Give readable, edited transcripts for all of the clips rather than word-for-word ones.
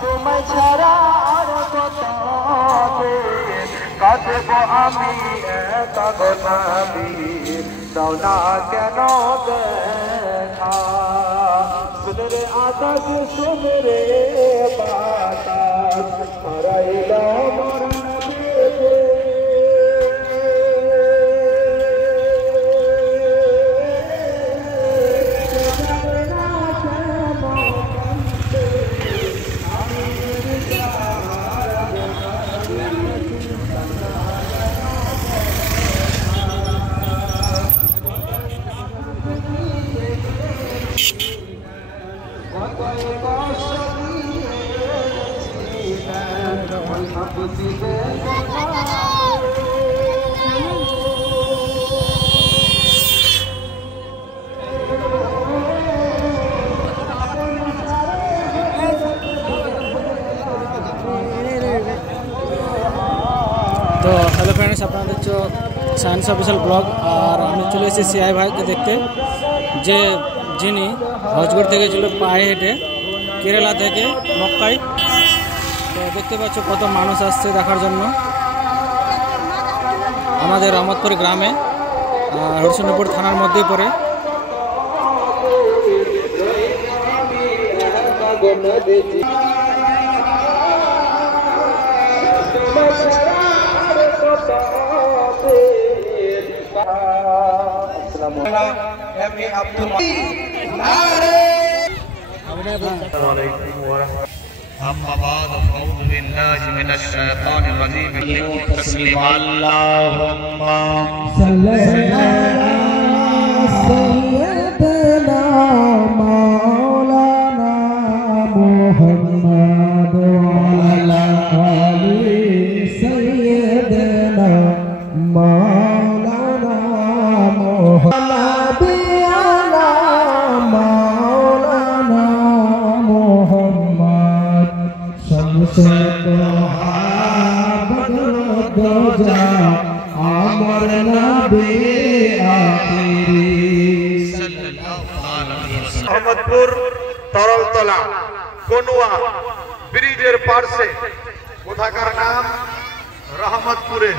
তোমায় ছাড়া আর কত কাঁদব আমি একা গোলামি দাও না কেন দেখা শুনরে আকাশ শুনরে বাতাস হারাইল মরণ तो हेलो फ्रेंड्स अपना देखो साइंस ऑफिशियल ब्लॉग और हमें चले एसे सीआई भाई के देखते जे जिनी हजगढ़ থেকে ছিল পায়ে হেঁটে কেরালা থেকে মক্কায় তো দেখতে পাচ্ছ কত মানুষ আসছে দেখার জন্য আমাদের রহমতপুর গ্রামে হরসুন্দরপুর থানার মধ্যেই পড়ে أما بعد أعوذ بالله من الشيطان الرجيم تسليم اللهم صل على سيدنا مولانا محمد وعلى آل سيدنا مولانا محمد রহমতপুর তরলতলা কনুয়া ব্রিজের পাশে কোথাকার নাম রহমতপুরে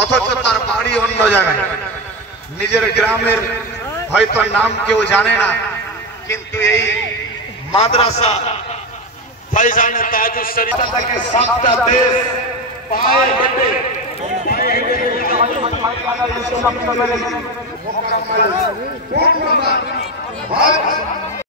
অথচ তার বাড়ি অন্য জায়গায় নিজের গ্রামের হয়তো নাম কেউ জানে না কিন্তু এই মাদ্রাসা ফয়জানে তাজুস শরীফ থেকে 7টা দেশ পায়ে হেঁটে মোকাম্মেল